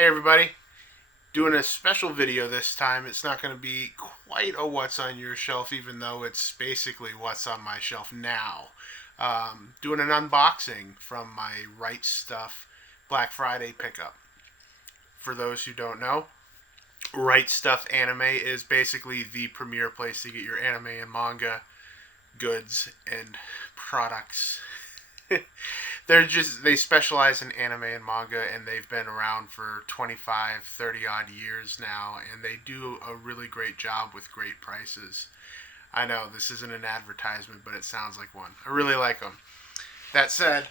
Hey everybody, doing a special video this time. It's not going to be quite a what's on your shelf, even though it's basically what's on my shelf now. Doing an unboxing from my Right Stuf Black Friday pickup. For those who don't know, Right Stuf Anime is basically the premier place to get your anime and manga goods and products. They specialize in anime and manga, and they've been around for 25, 30 odd years now, and they do a really great job with great prices. I know this isn't an advertisement, but it sounds like one. I really like them. That said,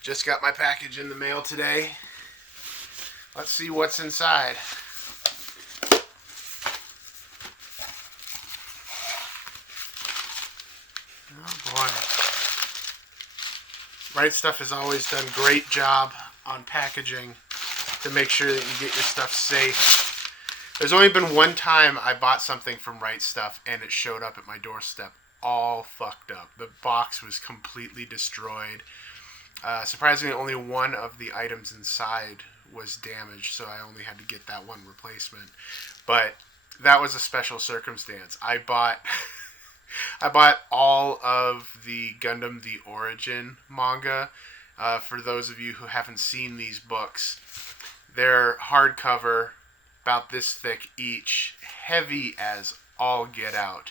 just got my package in the mail today. Let's see what's inside. Oh boy. Right Stuf has always done a great job on packaging to make sure that you get your stuff safe. There's only been one time I bought something from Right Stuf and it showed up at my doorstep all fucked up. The box was completely destroyed. Surprisingly, only one of the items inside was damaged, so I only had to get that one replacement. But that was a special circumstance. I bought all of the Gundam The Origin manga. For those of you who haven't seen these books, they're hardcover, about this thick each, heavy as all get out.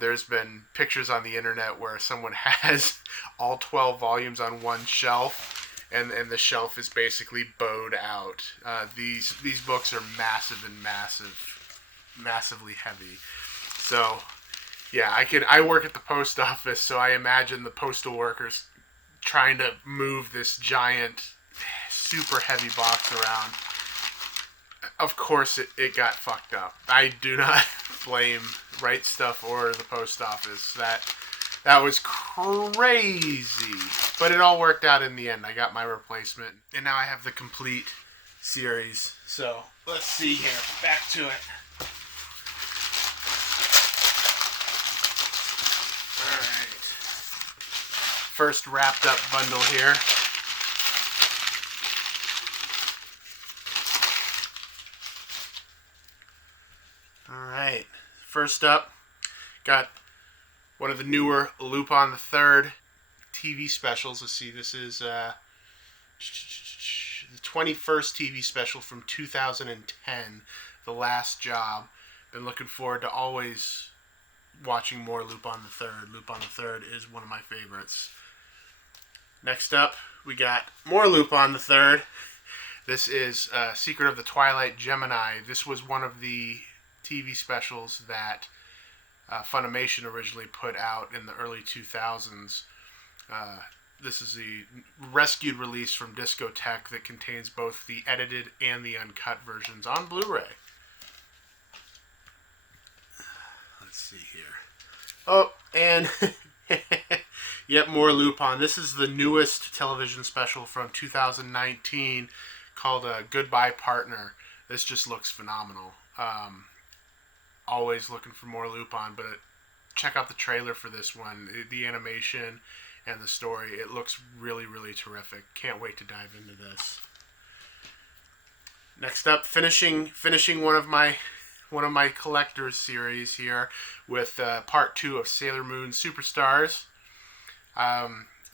There's been pictures on the internet where someone has all 12 volumes on one shelf, and the shelf is basically bowed out. These books are massive and massively heavy. So yeah, I work at the post office, so I imagine the postal workers trying to move this giant, super heavy box around. Of course, it got fucked up. I do not blame Right Stuf or the post office. That was crazy. But it all worked out in the end. I got my replacement, and now I have the complete series. So, let's see here. Back to it. Alright. First wrapped up bundle here. Alright. First up, got one of the newer Lupin the Third TV specials. Let's see, this is the 21st TV special from 2010, The Last Job. Been looking forward to always watching more Lupin the Third. Lupin the Third is one of my favorites. Next up, we got more Lupin the Third. This is Secret of the Twilight Gemini. This was one of the TV specials that Funimation originally put out in the early 2000s. This is the rescued release from Discotek that contains both the edited and the uncut versions on Blu-ray. Let's see here. Oh, and yet more Lupin. This is the newest television special from 2019 called Goodbye Partner. This just looks phenomenal. Always looking for more Lupin, but check out the trailer for this one. The animation and the story, it looks really, really terrific. Can't wait to dive into this. Next up, finishing one of my collector's series here with part 2 of Sailor Moon Superstars.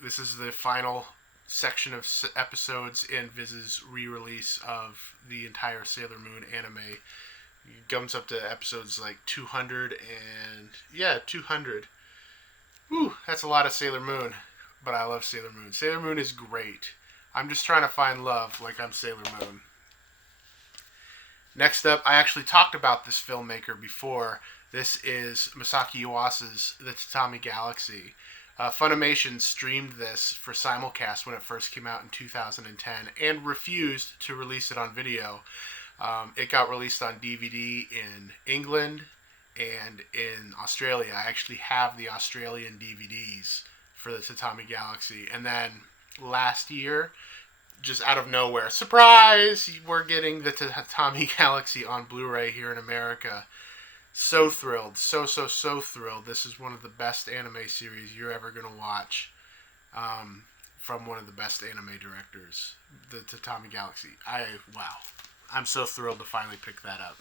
This is the final section of episodes in Viz's re-release of the entire Sailor Moon anime. It comes up to episodes like 200 and... yeah, 200. Whew, that's a lot of Sailor Moon. But I love Sailor Moon. Sailor Moon is great. I'm just trying to find love like I'm Sailor Moon. Next up, I actually talked about this filmmaker before. This is Masaki Yuasa's The Tatami Galaxy. Funimation streamed this for simulcast when it first came out in 2010 and refused to release it on video. It got released on DVD in England and in Australia. I actually have the Australian DVDs for the Tatami Galaxy. And then last year, just out of nowhere, surprise! We're getting the Tatami Galaxy on Blu-ray here in America. So thrilled. So thrilled. This is one of the best anime series you're ever going to watch. from one of the best anime directors, the Tatami Galaxy. Wow. I'm so thrilled to finally pick that up.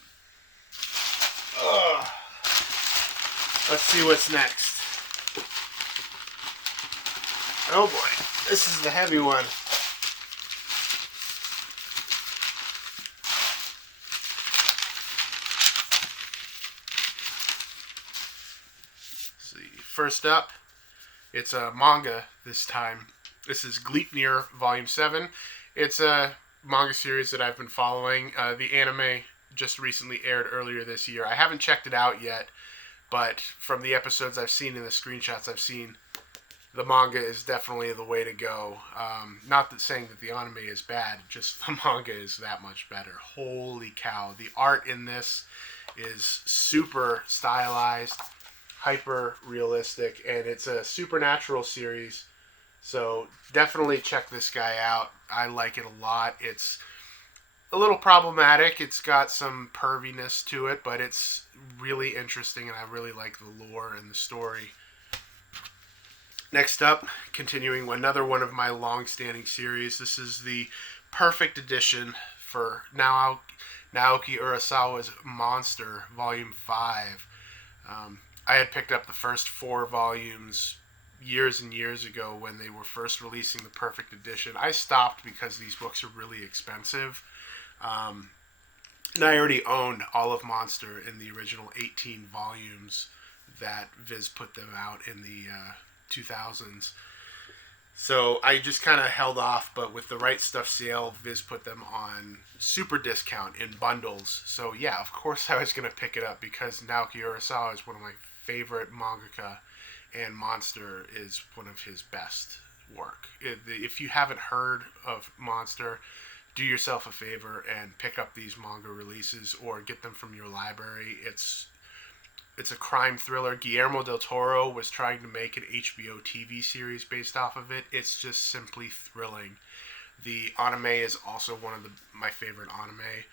Ugh. Let's see what's next. Oh boy, this is the heavy one. Let's see. First up, it's a manga this time. This is Gleipnir Volume 7. It's a manga series that I've been following. The anime just recently aired earlier this year. I haven't checked it out yet, but from the episodes I've seen and the screenshots I've seen, the manga is definitely the way to go. Not that saying that the anime is bad, just the manga is that much better. Holy cow. The art in this is super stylized, hyper realistic, and it's a supernatural series. So definitely check this guy out. I like it a lot. It's a little problematic. It's got some perviness to it, but it's really interesting, and I really like the lore and the story. Next up, continuing another one of my long-standing series. This is the perfect edition for Naoki Urasawa's Monster, Volume 5. I had picked up the first 4 volumes years and years ago when they were first releasing the perfect edition. I stopped because these books are really expensive. And I already owned all of Monster in the original 18 volumes that Viz put them out in the 2000s. So I just kind of held off, but with the Right Stuf sale, Viz put them on super discount in bundles. So yeah, of course I was going to pick it up because Naoki Urasawa is one of my favorite mangaka, and Monster is one of his best work. If you haven't heard of Monster, do yourself a favor and pick up these manga releases or get them from your library. It's a crime thriller. Guillermo del Toro was trying to make an HBO TV series based off of it. It's just simply thrilling. The anime is also one of my favorite anime.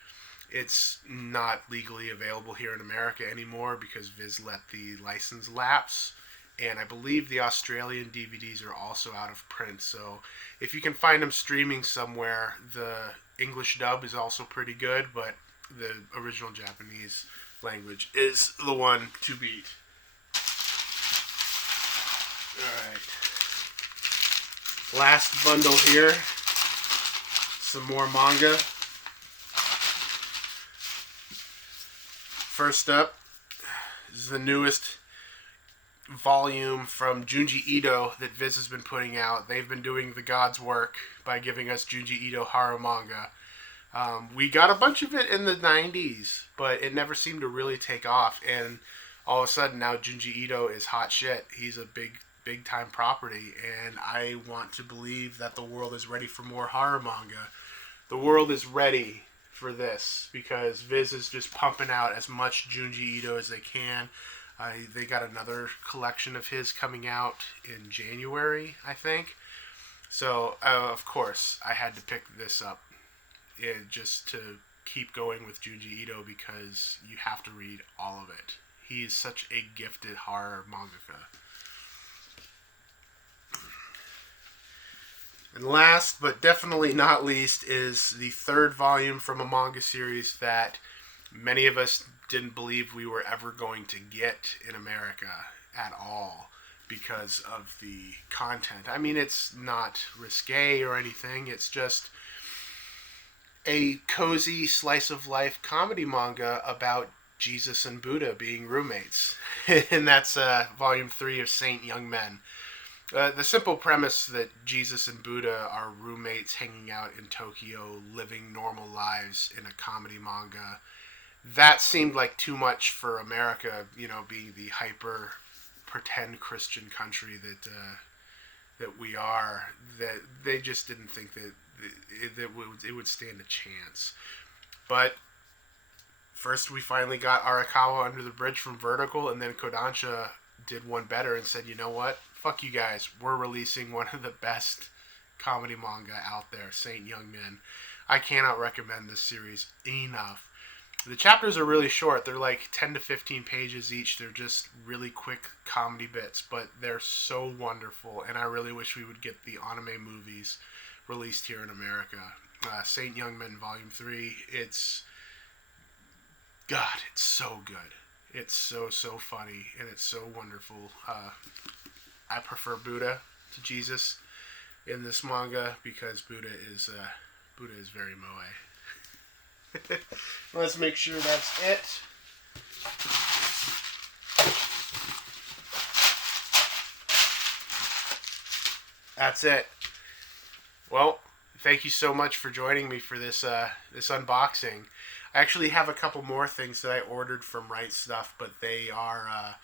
It's not legally available here in America anymore because Viz let the license lapse. And I believe the Australian DVDs are also out of print. So if you can find them streaming somewhere, the English dub is also pretty good, but the original Japanese language is the one to beat. Alright. Last bundle here. Some more manga. First up is the newest volume from Junji Ito that Viz has been putting out. They've been doing the God's work by giving us Junji Ito horror manga. We got a bunch of it in the 90s, but it never seemed to really take off, and all of a sudden now Junji Ito is hot shit. He's a big time property, and I want to believe that the world is ready for more horror manga. The world is ready for this because Viz is just pumping out as much Junji Ito as they can. They got another collection of his coming out in January, I think. So, of course, I had to pick this up just to keep going with Junji Ito because you have to read all of it. He's such a gifted horror mangaka. And last, but definitely not least, is the 3rd volume from a manga series that many of us didn't believe we were ever going to get in America at all because of the content. I mean, it's not risque or anything. It's just a cozy slice of life comedy manga about Jesus and Buddha being roommates. And that's volume 3 of Saint Young Men. The simple premise that Jesus and Buddha are roommates hanging out in Tokyo, living normal lives in a comedy manga, that seemed like too much for America, being the hyper pretend Christian country that we are. That they just didn't think that it would stand a chance. But first we finally got Arakawa Under the Bridge from Vertical, and then Kodansha did one better and said, you know what? Fuck you guys. We're releasing one of the best comedy manga out there, Saint Young Men. I cannot recommend this series enough. The chapters are really short. They're like 10 to 15 pages each. They're just really quick comedy bits, but they're so wonderful, and I really wish we would get the anime movies released here in America. Saint Youngman Volume 3, God, it's so good. It's so, so funny, and it's so wonderful. I prefer Buddha to Jesus in this manga because Buddha is very moe. Let's make sure that's it. That's it. Well, thank you so much for joining me for this unboxing. I actually have a couple more things that I ordered from Right Stuf, but they are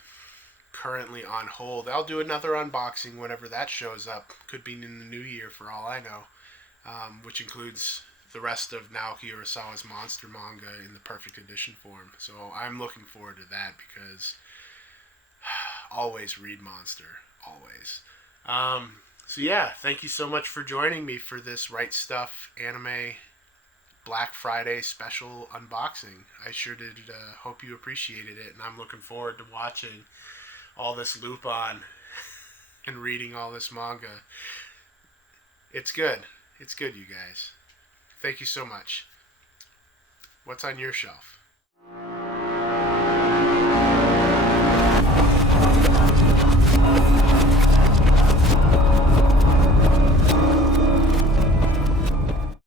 currently on hold. I'll do another unboxing whenever that shows up. Could be in the new year for all I know, which includes the rest of Naoki Urasawa's Monster manga in the perfect edition form. So I'm looking forward to that because always read Monster. Always. So yeah, thank you so much for joining me for this Right Stuf Anime Black Friday special unboxing. I sure did hope you appreciated it, and I'm looking forward to watching all this Lupin and reading all this manga. It's good. It's good, you guys. Thank you so much. What's on your shelf?